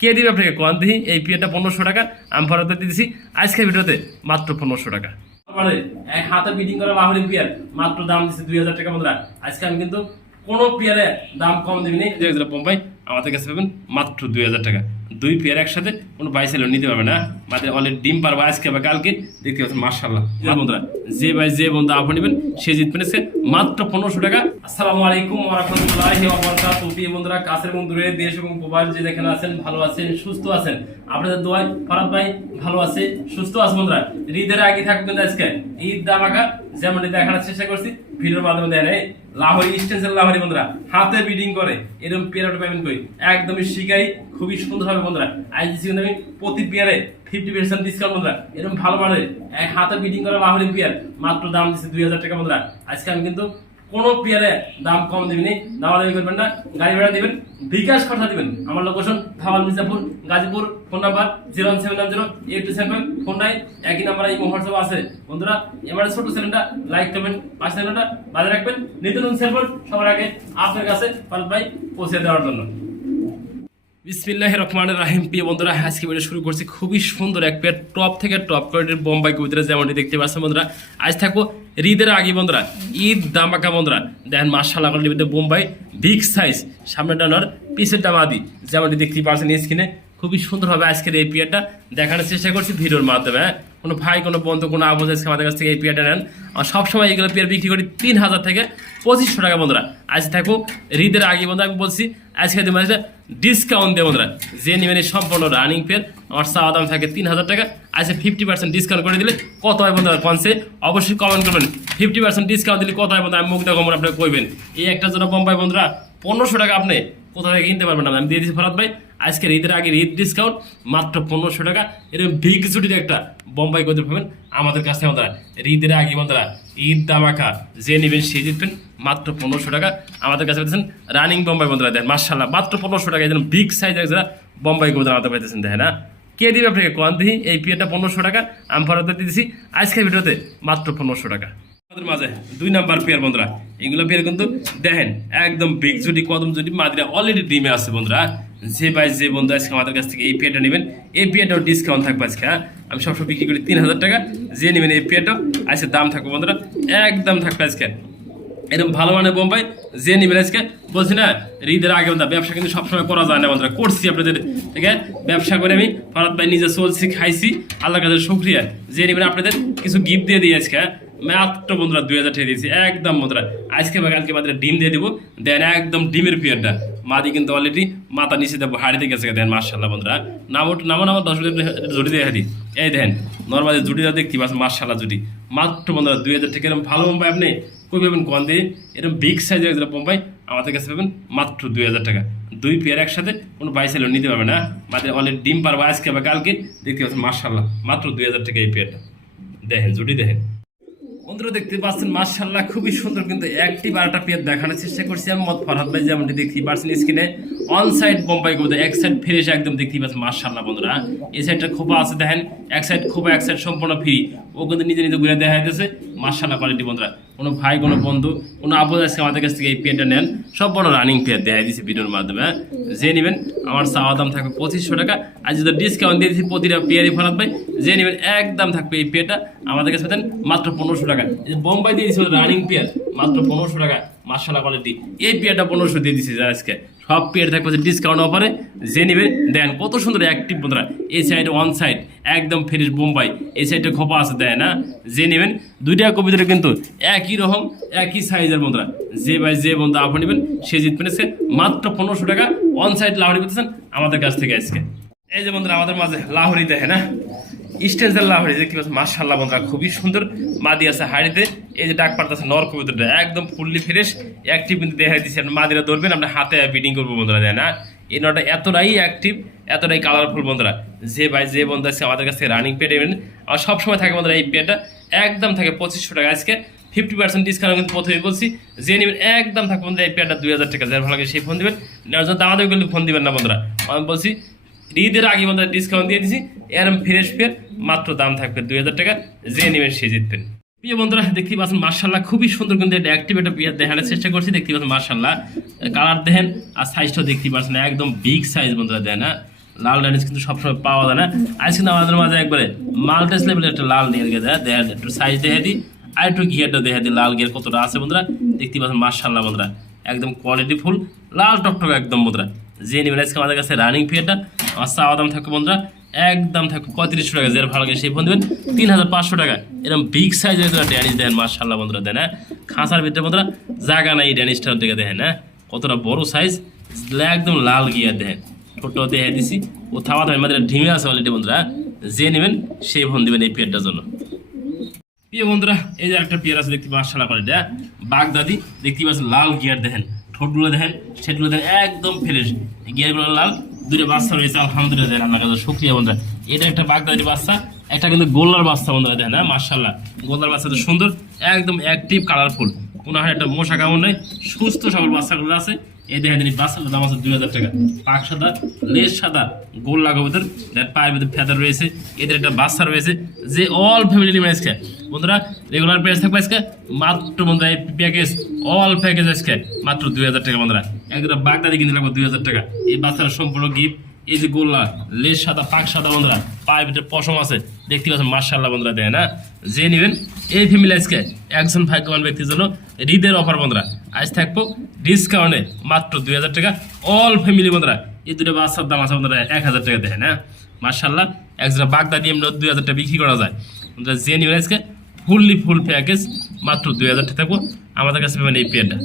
কে দিবে আপনাকে কোয়ান দিই এই পিয়ারটা 1500 টাকা আমি ফরাতে দিয়েছি আজকের ভিডিওতে মাত্র 1500 টাকা। মানে এক হাতে বিডিং করা লাহোরি পিয়ার মাত্র দাম দিচ্ছে 2000 টাকা বন্ধুরা। আজকে আমি কিন্তু কোনো পিয়ারে দাম কম দিবি নেই, বোম্বাই আমাদের কাছে পাবেন মাত্র 2000 টাকা। দুই পেয়ার একসাথে কোনো বাইসেল নিতে পারবে না, মাত্র অলরেডি ডিম পারবো আজকে বা কালকে দেখতে পাচ্ছেন। মাশাআল্লাহ বন্ধুরা, যে ভাই যে বন্ধু আপনি নেবেন সে জিতবেন মাত্র 1500 টাকা। আসসালামু আলাইকুম ওয়া রাহমাতুল্লাহি ওয়া বারাকাতুহু। প্রিয় বন্ধুরা, কাছের এবং দূরে, দেশ এবং প্রবাস যে যেখানে আছেন ভালো আছেন সুস্থ আছেন, আপনাদের দোয়ায় ফরাদ ভাই ভালো আছে সুস্থ আছে। বন্ধুরা, ঈদের আগে থাকবে কিন্তু আজকে ঈদ ধামাকা যেমন দেখানোর চেষ্টা করছি ভিডিওর মাধ্যমে। দেন লাহোরি স্টেন্সিল লাহোরি বন্ধুরা হাতে বিডিং করে এরকম পেয়ারটা পেমেন্ট করি একদমই শিকারি, খুবই সুন্দর হবে বন্ধুরা। আজ দিচ্ছি কিন্তু আমি প্রতি পেয়ারে 50% ডিসকাউন্ট বন্ধুরা। এরকম ভালো মানের এক হাতে বিডিং করা লাহোরি পেয়ার মাত্র দাম দিচ্ছে 2000 টাকা বন্ধুরা। আজকে আমি কিন্তু কোনো পেয়ারে দাম কম দিবেনি, দামাদামি করবেন না, গাড়ি ভাড়া দিবেন, বিকাশ খরচা দিবেন। আমার লোকেশন থাওয়াল Mirzapur Gazipur, phone number 017908275 phone নাই, একই নাম্বার এই হোয়াটসঅ্যাপ আছে বন্ধুরা। এবার ছোট চ্যানেলটা লাইক করবেন, পাঁচ চ্যানেলটা বাজে রাখবেন, নিত্য নতুন সেলফোন সবার আগে আপনার কাছে ফরাদ ভাই পৌঁছে দেওয়ার জন্য। বিসমিল্লাহির রহমানির রহিম। প্রিয় বন্ধুরা, আজকে ভিডিও শুরু করছি খুবই সুন্দর এক পেয়ার টপ থেকে টপ কোয়ালিটির বোম্বাই কবুতর যেমনটি দেখতে পাচ্ছেন বন্ধুরা। আজ থাকবো ঈদের আগে বন্ধুরা, ঈদ দামাকা বন্ধুরা। দেখেন মাশাআল্লাহ কোয়ালিটির বোম্বাই বিগ সাইজ, সামনে ডানার পিছের ডামাদি যেমনটি দেখতে পাচ্ছেন স্ক্রিনে। খুবই সুন্দরভাবে আজকের এই পেয়ারটা দেখানোর চেষ্টা করছি ভিডিওর মাধ্যমে। কোনো ভাই কোনো বন্ধু কোনো আবুজ আজকে আমাদের কাছ থেকে এই পেয়ারটা নেন, আর সবসময় এগুলো পেয়ার বিক্রি করি 3000 থেকে 2500 টাকা বন্ধুরা। আজ থাকবো ঈদের আগে বন্ধুরা, আমি বলছি আজকে দিন ডিসকাউন্ট দিয়ে বন্ধুরা। যে নেবেন এই সম্পূর্ণ রানিং পেয়ার আমার চাওয়া দাম থাকে 3000 টাকা, আজকে 50% ডিসকাউন্ট করে দিলে কত হয় বন্ধুরা কনসে অবশ্যই কমেন্ট করবেন। 50% ডিসকাউন্ট দিলে কত হয় বন্ধুরা, আমি মুখ দেখো আপনাকে কইবেন। এই একটা জন্য বোম্বাই বন্ধুরা 1500 টাকা আপনি কোথা থেকে কিনতে পারবেন না, আমি দিয়ে দিচ্ছি ফরাদ ভাই আজকের ঈদের আগে ঈদ ডিসকাউন্ট মাত্র 1500 টাকা। এরকম বিগ জুটির একটা বোম্বাই কবুতর পাবেন আমাদের কাছে বন্ধুরা। ঈদের আগে বন্ধুরা ঈদ দামাকা যে নেবেন সে জিতবেন মাত্র 1500 টাকা আমাদের কাছে পেয়েছেন রানিং বোম্বাই বন্ধুরা। দেখেন মাশাআল্লাহ মাত্র 1500 টাকা যেন বিগ সাইজের যারা বোম্বাই কবুতর আমাদের পেয়েছেন। দেখেন না কে দিবে আপনাকে কোয়ান দিই এই পেয়ারটা 1500 টাকা আমি ফরাতে দিয়েছি আজকের ভিডিওতে মাত্র 1500 টাকা। আমাদের মাঝে 2 নাম্বার পেয়ার বন্ধুরা, এগুলো পেয়ার কিন্তু দেখেন একদম বিগ জুটি কদম জুটি মাদিরা অলরেডি ডিমে আছে বন্ধুরা। যে ভাই যে বন্ধু আজকে আমাদের কাছ থেকে এই পেয়ারটা নেবেন এই পেয়ারটাও ডিসকাউন্ট থাকবে আজকে। আমি সবসময় বিক্রি করি 3000 টাকা, যে নেবেন এই পেয়ারটাও আজকে দাম থাকবে বন্ধুরা একদম থাকবে আজকে। এরকম ভালো মানের বোম্বাই যে নেবেন আজকে বলছি না ঈদের আগে বন্ধুরা। ব্যবসা কিন্তু সবসময় করা যায় না বন্ধুরা, করছি আপনাদের থেকে ব্যবসা করে আমি ফরাদ ভাই নিজে চলছি খাইছি আল্লাহর কাছে শুকরিয়া। যে নেবেন আপনাদের কিছু গিফট দিয়ে দিই আজকে মাত্র বন্ধুরা 2000 টাকা দিয়েছি একদম বন্ধুরা। আজকে বা কালকে মাত্র ডিম দিয়ে দেবো। দেন একদম ডিমের পেয়ারটা মাদি কিন্তু অলরেডি মাথা নিচে দেবো হাড়িতে গেছে। দেন মাশাআল্লাহ বন্ধুরা নামো 10 জুটি দিয়ে দিই। এই দেখেন নর্মালি জুটিটা দেখতে পাচ্ছেন মাশাআল্লাহ জুটি মাত্র বন্ধুরা 2000 টাকা। এরকম ভালো বোম্বাই আপনি কই পাবেন কোয়ান দিয়ে এরকম বিগ সাইজের বোম্বাই আমাদের কাছে পাবেন মাত্র 2000 টাকা। দুই পেয়ার একসাথে কোনো বাইসেল নিতে পারবে না, মাত্র অলরেডি ডিম পারবো আজকে বা কালকে দেখতে পাচ্ছেন মাশাআল্লাহ মাত্র 2000 টাকা এই পেয়ারটা। দেখেন জুটি দেখেন বন্ধুরা দেখতে পাচ্ছেন মাশাআল্লাহ খুবই সুন্দর কিন্তু অ্যাক্টিভ আর একটা পেয়ার দেখানোর চেষ্টা করছি আমি ফরহাদ ভাই যেমনটি দেখতে পাচ্ছেন স্ক্রিনে। অন সাইড বোম্বাই কবুতর এক সাইড ফ্রেশ একদম দেখতে পাচ্ছেন মাশাআল্লাহ বন্ধুরা। এই সাইডটা খোপা আছে দেখেন, এক সাইড খোপা এক সাইড সম্পূর্ণ ফ্রি। ও কিন্তু নিজে নিজে ঘুরে দেখা যাচ্ছে মাশাআল্লাহ কোয়ালিটি বন্ধুরা। কোনো ভাই কোনো বন্ধু কোনো আপদ আজকে আমাদের কাছ থেকে এই পেয়ারটা নেন সব বড় রানিং পেয়ার দেখা দিচ্ছি ভিডিওর মাধ্যমে। যে নেবেন আমার চাওয়া দাম থাকবে 2500 টাকা, আর যদি ডিসকাউন্ট দিয়ে দিচ্ছি প্রতিটা পেয়ারই ফরাদ ভাই যে নেবেন একদম থাকবে এই পেয়ারটা আমাদের কাছে পেতেন মাত্র 1500 টাকা। বোম্বাই দিয়ে দিচ্ছি রানিং পেয়ার মাত্র 1500 টাকা মাশাআল্লাহ কোয়ালিটি। এই পেয়ারটা 1500 দিয়ে দিচ্ছি আজকে। সব পেয়ার থাকবে ডিসকাউন্ট অফারে যে নেবে দেন কত সুন্দর অ্যাক্টিভ বন্ধুরা। এই সাইডে ওয়ান সাইড একদম ফ্রেশ বোম্বাই, এই সাইডে খোপা আছে দেয় না। যে নেবেন দুইটা কবিতাটা কিন্তু একই রকম একই সাইজের বন্ধুরা। যে ভাই যে বন্ধু আপনি নেবেন সে জিতবেন মাত্র 1500 টাকা। ওয়ান সাইড লাহোরি পেতেছেন আমাদের কাছ থেকে আজকে। এই যে বন্ধুরা আমাদের মাঝে লাহোরি দেখে না স্টেন্সিল লাহোরি দেখতে পাচ্ছেন মাশাআল্লাহ বন্ধুরা খুবই সুন্দর মাদি আছে হাড়িতে। এই যে ডাক পারতেছে নর কবুতরটা একদম ফুললি ফ্রেশ অ্যাক্টিভ কিন্তু দেখাই দিচ্ছেন। মাদিরা ধরবেন আপনার হাতে বিডিং করবো বন্ধুরা দেয় না। এই নটা এতটাই অ্যাক্টিভ এতটাই কালারফুল বন্ধুরা। যে ভাই যে বন্ধু আছে আমাদের কাছ থেকে রানিং পেয়ে নেবেন আর সবসময় থাকে বন্ধুরা এই পেয়ারটা একদম থাকে 2500 টাকা। আজকে 50% ডিসকাউন্ট কিন্তু প্রথমেই বলছি যে নেবেন একদম থাকবে বন্ধুরা এই পেয়ারটা 2000 টাকা। যার ভালো লাগে সেই ফোন দেবেন, দামাদামি করলে ফোন দিবেন না বন্ধুরা। আমি বলছি ঈদের আগে বন্ধুরা ডিসকাউন্ট দিয়ে দিচ্ছি এরম ফ্রেশ পেয়ার মাত্র দাম থাকবে 2000 টাকা। যে নেবেন সে জিতবেন। প্রিয় বন্ধুরা দেখতে পাচ্ছেন মাশাআল্লাহ খুবই সুন্দর কিন্তু এটা অ্যাক্টিভ একটা পেয়ার দেখানোর চেষ্টা করছি। দেখতে পাচ্ছেন মাশাআল্লাহ কালার দেখেন আর সাইজটাও দেখতে পাচ্ছেন একদম বিগ সাইজ বন্ধুরা দেয় না। লাল ড্যানিশ কিন্তু সবসময় পাওয়া যায় না। আজ কিন্তু আমাদের মাঝে একবারে মাল্টিস লেভেলের একটা লাল নিয়ে গেছে। দেখেন একটু সাইজ দেখে দিই, আর একটু গিয়ারটা দেখে দিই লাল গিয়ার কতটা আছে বন্ধুরা। দেখতে পাচ্ছেন মাশাআল্লাহ বন্ধুরা, একদম কোয়ালিটি ফুল লাল টকটক একদম বন্ধুরা। যে নেবেন আজকে আমাদের কাছে রানিং পিয়ারটা আমার চাওয়া দাম থাকবে বন্ধুরা, একদম থাকবে 3500 টাকা। যার ভালো লাগে সেই ফোন দেবেন 3500 টাকা। এরকম বিগ সাইজের ড্যানিশ দেখেন মাশাআল্লাহ বন্ধুরা। দেন হ্যাঁ, খাঁচার ভিতরে বন্ধুরা জায়গা নাই এই ড্যানিশটার দিকে দেখেন হ্যাঁ, কতটা বড় সাইজ, একদম লাল গিয়ার দেখেন। ছোট দেখে দিছি ও থাওয়া দাম আমাদের ঢিমে আছে অলরেডি বন্ধুরা। যে নেবেন সেই ফোন দেবেন এই পিয়ারটার জন্য। প্রিয় বন্ধুরা, এই যে একটা পিয়ার আছে দেখতে মাশাআল্লাহ করে এটা বাগদাদি। দেখতে পাচ্ছেন লাল গিয়ার দেখেন, ঠোঁটগুলো দেখেন, সেটগুলো দেখেন একদম ফ্রেশ, গিয়ারগুলো লাল। দুটো বাচ্চা রয়েছে আলহামদুলিল্লাহ, দেখেন আল্লাহ কাছে শুকরিয়া বন্ধুরা। এটা একটা বাগদাদি বাচ্চা, একটা কিন্তু গোল্লার বাচ্চা বন্ধুরা। দেখেন হ্যাঁ মাশাআল্লাহ, গোল্লার বাচ্চা তো সুন্দর, একদম অ্যাক্টিভ, কালারফুল, কোনো হয় একটা মশা কামড় নেই, সুস্থ সবল বাচ্চাগুলো আছে। এই দেখেন এই বাচ্চাটার দাম আছে 2000 টাকা। পাক সাদা, লেজ সাদা, গোল লাগা ভিতর, পায়ের ভিতরে ফেদার রয়েছে। এদের একটা বাচ্চা রয়েছে যে অল ফ্যামিলি আজকে বন্ধুরা রেগুলার প্রাইস থাকবে আজকে মাত্র বন্ধুরা এই প্যাকেজ অল প্যাকেজ আজকে মাত্র 2000 টাকা বন্ধুরা। একদম বাগদাদি কিনতে লাগবে 2000 টাকা। এই বাচ্চারা সম্পূর্ণ গিফট। এই যে গোল্লা, লেজ সাদা, পাক সাদা বন্ধুরা, পায়ের ভিতরে পশম আছে, দেখতে পাচ্ছেন মাশাআল্লাহ বন্ধুরা। দেখেন না, যে নেবেন এই ফ্যামিলি আজকে একজন ভাগ্যবান ব্যক্তির জন্য ঈদের অফার বন্ধুরা। আজ থাকবো ডিসকাউন্টে মাত্র 2000 টাকা অল ফ্যামিলি বন্ধুরা। এই দুটো বাচ্চার দাম আছে বন্ধুরা 1000 টাকা। দেখেন হ্যাঁ মাশাআল্লাহ, একজোড়া বাগদাদি এমনি 2000 টাকা বিক্রি করা যায় বন্ধুরা। যে নেবেন আজকে ফুল প্যাকেজ মাত্র 2000 টাকা থাকবো আমাদের কাছে পাবেন এই পেয়ারটা।